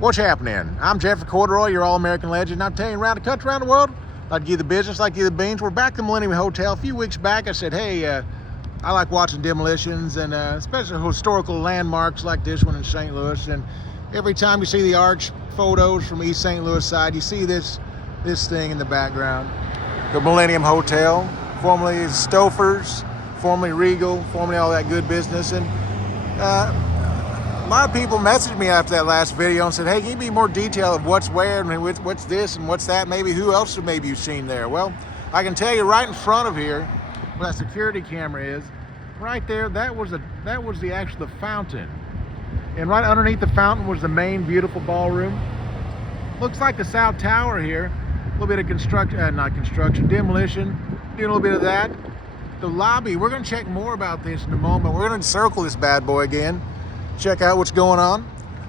What's happening? I'm Jeffrey Corduroy, your all-American legend. I'm telling you, around the country, around the world, I'd give you the business, like you the beans. We're back at the Millennium Hotel. A few weeks back, I said, hey, I like watching demolitions and especially historical landmarks like this one in St. Louis. And every time you see the arch photos from East St. Louis side, you see this thing in the background. The Millennium Hotel, formerly Stouffer's, formerly Regal, formerly all that good business. And a lot of people messaged me after that last video and said, hey, can you be more detailed of what's where and what's this and what's that? Maybe who else maybe you've seen there? Well, I can tell you right in front of here where that security camera is, right there, that was the actual fountain. And right underneath the fountain was the main beautiful ballroom. Looks like the South Tower here. A little bit of demolition, doing a little bit of that. The lobby, we're gonna check more about this in a moment. We're gonna circle this bad boy again. Check out what's going on.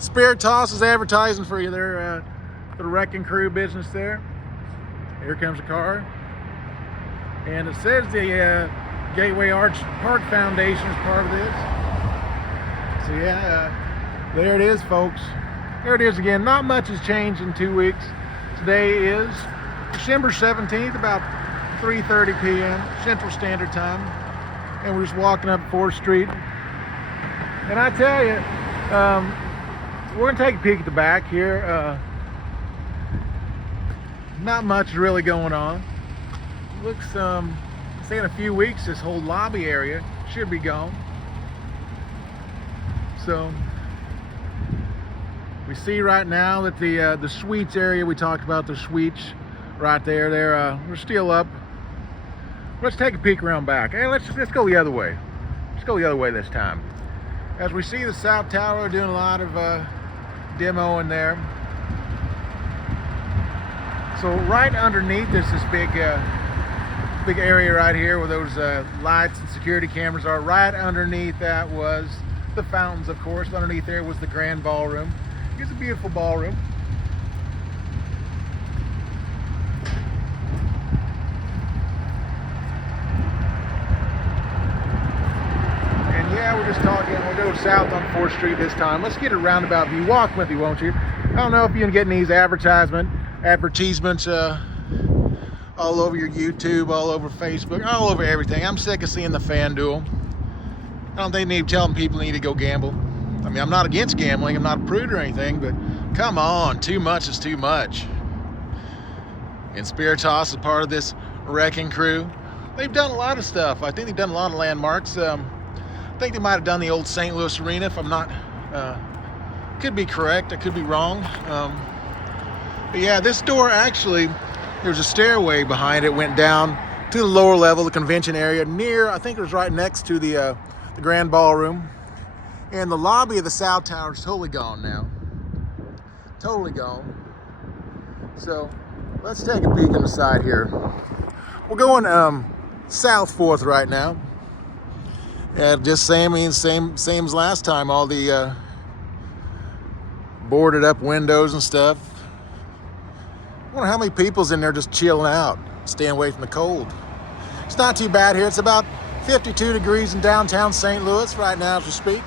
Spirit Toss is advertising for you there, the wrecking crew business there. Here comes the car. And it says the Gateway Arch Park Foundation is part of this. So yeah, there it is, folks. There it is again. Not much has changed in 2 weeks. Today is December 17th, about 3:30 p.m. Central Standard Time. And we're just walking up 4th Street. And I tell you, we're going to take a peek at the back here. Not much really going on. Looks, say in a few weeks, this whole lobby area should be gone. So, we see right now that the suites area, we talked about the suites right there, they're still up. Let's take a peek around back. Hey, let's go the other way. Let's go the other way this time. As we see the South Tower doing a lot of demo in there. So right underneath this big area right here where those lights and security cameras are. Right underneath that was the fountains, of course. Underneath there was the grand ballroom. It's a beautiful ballroom. Yeah, we're just talking. We'll go south on 4th Street this time. Let's get a roundabout view. Walk with me, won't you? I don't know if you're getting these advertisements all over your YouTube, all over Facebook, all over everything. I'm sick of seeing the FanDuel. I don't think they need telling people they need to go gamble. I mean, I'm not against gambling. I'm not a prude or anything, but come on, too much is too much. And Spiritas is part of this wrecking crew. They've done a lot of stuff. I think they've done a lot of landmarks. I think they might have done the old St. Louis Arena, if I'm not, could be correct, I could be wrong. But yeah, this door actually, there's a stairway behind it, went down to the lower level, the convention area, near, I think it was right next to the grand ballroom. And the lobby of the South Tower is totally gone now. Totally gone. So, let's take a peek on the side here. We're going South 4th right now. Yeah, just same as last time. All the boarded up windows and stuff. I wonder how many people's in there just chilling out, staying away from the cold. It's not too bad here. It's about 52 degrees in downtown St. Louis right now as we speak.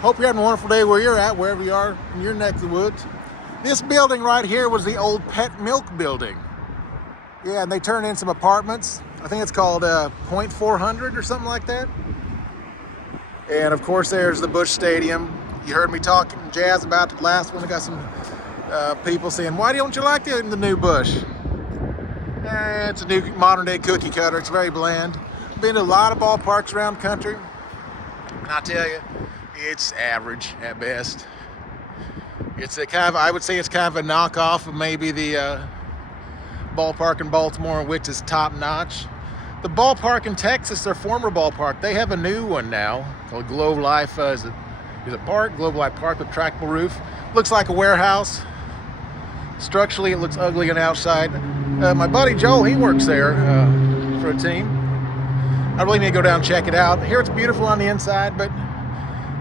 Hope you're having a wonderful day where you're at, wherever you are in your neck of the woods. This building right here was the old Pet Milk building. Yeah, and they turned in some apartments. I think it's called Point 400 or something like that. And of course, there's the Busch Stadium. You heard me talking jazz about the last one. I got some people saying, why don't you like the new Busch? It's a new modern day cookie cutter. It's very bland. Been to a lot of ballparks around the country. And I tell you, it's average at best. It's a kind of, I would say it's kind of a knockoff of maybe the ballpark in Baltimore, which is top notch. The ballpark in Texas, their former ballpark, they have a new one now called Globe Life. Is it park? Globe Life Park with trackable roof. Looks like a warehouse. Structurally, it looks ugly on the outside. My buddy Joel, he works there for a team. I really need to go down and check it out. Here it's beautiful on the inside, but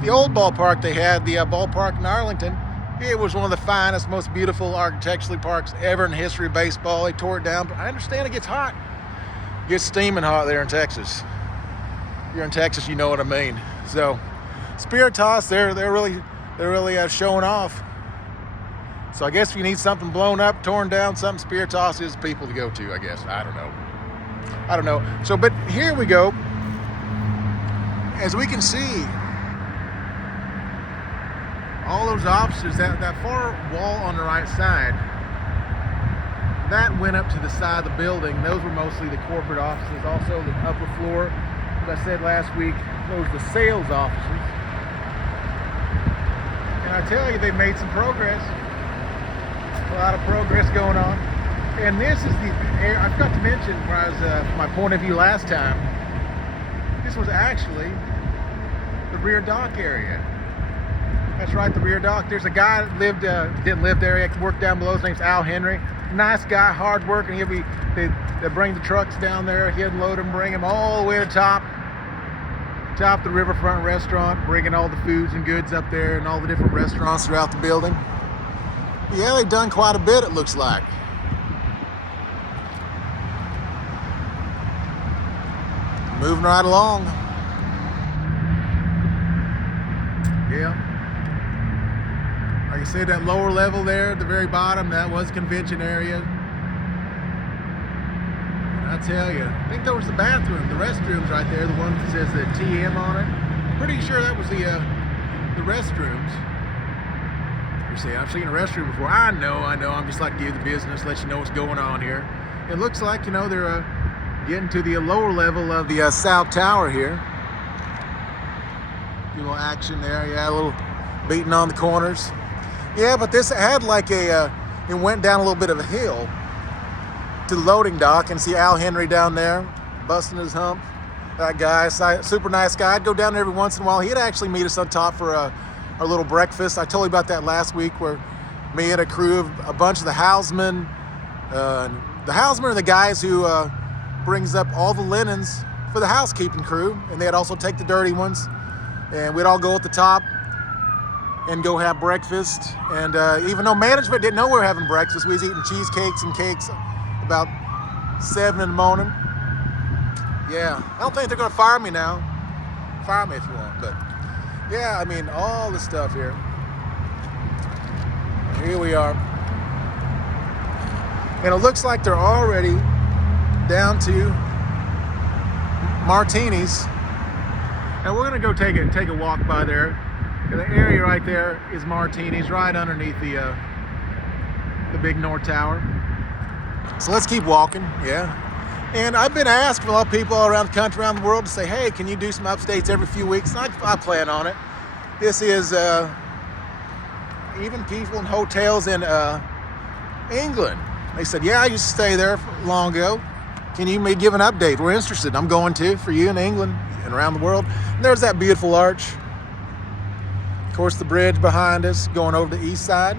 the old ballpark they had, the ballpark in Arlington, it was one of the finest, most beautiful architecturally parks ever in the history of baseball. They tore it down, but I understand it gets hot. It gets steaming hot there in Texas. If you're in Texas, you know what I mean. So, Spiritas, they're really they're really showing off. So I guess if you need something blown up, torn down, something, Spiritas is people to go to, I guess. I don't know. So, but here we go. As we can see, all those offices, that far wall on the right side, that went up to the side of the building. Those were mostly the corporate offices. Also the upper floor, as I said last week, those are the sales offices. And I tell you, they've made some progress. A lot of progress going on. And this is the area, I forgot to mention when I was, from my point of view last time, this was actually the rear dock area. That's right, the rear dock. There's a guy that didn't live there, he worked down below. His name's Al Henry. Nice guy, hard working. They bring the trucks down there, he'd load them, bring them all the way to the top of the riverfront restaurant, bringing all the foods and goods up there and all the different restaurants throughout the building. Yeah, they've done quite a bit, it looks like. Moving right along. Yeah. Like I said, that lower level there at the very bottom, that was convention area. And I tell you, I think there was the bathroom, the restrooms right there, the one that says the TM on it. Pretty sure that was the restrooms. You see, I've seen a restroom before. I know. I'm just like to give the business, let you know what's going on here. It looks like, you know, they're getting to the lower level of the South Tower here. A little action there, yeah, a little beating on the corners. Yeah, but this had like it went down a little bit of a hill to the loading dock, and see Al Henry down there, busting his hump. That guy, super nice guy. I'd go down there every once in a while. He'd actually meet us on top for our little breakfast. I told you about that last week, where me and a crew of a bunch of the housemen, the housemen are the guys who brings up all the linens for the housekeeping crew, and they'd also take the dirty ones, and we'd all go at the top and go have breakfast. And even though management didn't know we were having breakfast, we was eating cheesecakes and cakes about 7 in the morning. Yeah, I don't think they're gonna fire me now. Fire me if you want, but yeah, I mean, all the stuff here. Here we are. And it looks like they're already down to Martini's. And we're gonna go take a walk by there. The area right there is Martini's, right underneath the big North Tower. So let's keep walking, yeah. And I've been asked from a lot of people all around the country, around the world, to say, hey, can you do some updates every few weeks? And I plan on it. This is even people in hotels in England. They said, yeah, I used to stay there long ago. Can you maybe give an update? We're interested. I'm going to, for you in England and around the world. And there's that beautiful arch. Of course, the bridge behind us going over the east side.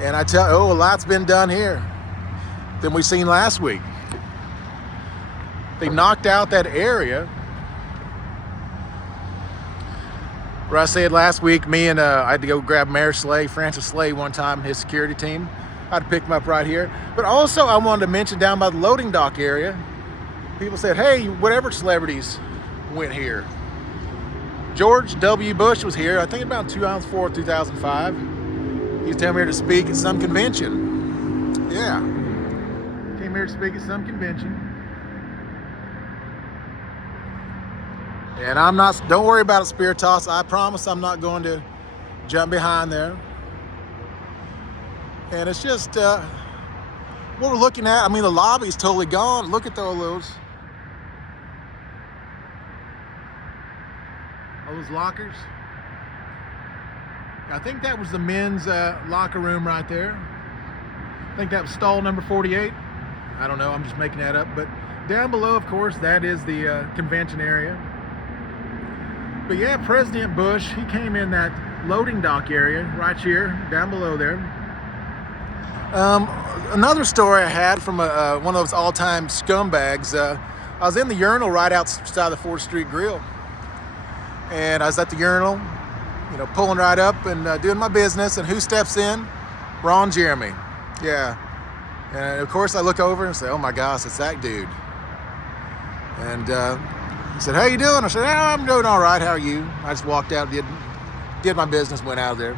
And I tell you, a lot's been done here than we seen last week. They knocked out that area where I said last week, me and I had to go grab Mayor Slay, Francis Slay, one time, his security team. I had to pick him up right here. But also I wanted to mention down by the loading dock area, people said, hey, whatever celebrities went here. George W. Bush was here, I think about 2004, 2005. He was telling me here to speak at some convention. Yeah. Came here to speak at some convention. And I'm not, don't worry about it, Spiritas. I promise I'm not going to jump behind there. And it's just, what we're looking at, I mean, the lobby's totally gone. Look at all those lockers. I think that was the men's locker room right there. I think that was stall number 48. I don't know, I'm just making that up. But down below, of course, that is the convention area. But yeah, President Bush, he came in that loading dock area right here, down below there. Another story I had from one of those all-time scumbags. I was in the urinal right outside the 4th Street Grill. And I was at the urinal, you know, pulling right up and doing my business. And who steps in? Ron Jeremy. Yeah. And of course I look over and say, oh my gosh, it's that dude. And he said, how you doing? I said, oh, I'm doing all right. How are you? I just walked out, did did my business, went out of there.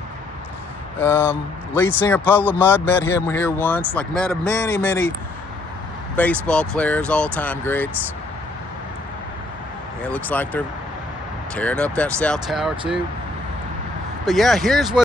Lead singer Puddle of Mudd, met him here once. Like met many baseball players, all-time greats. Yeah, it looks like they're tearing up that South Tower too. But yeah, here's what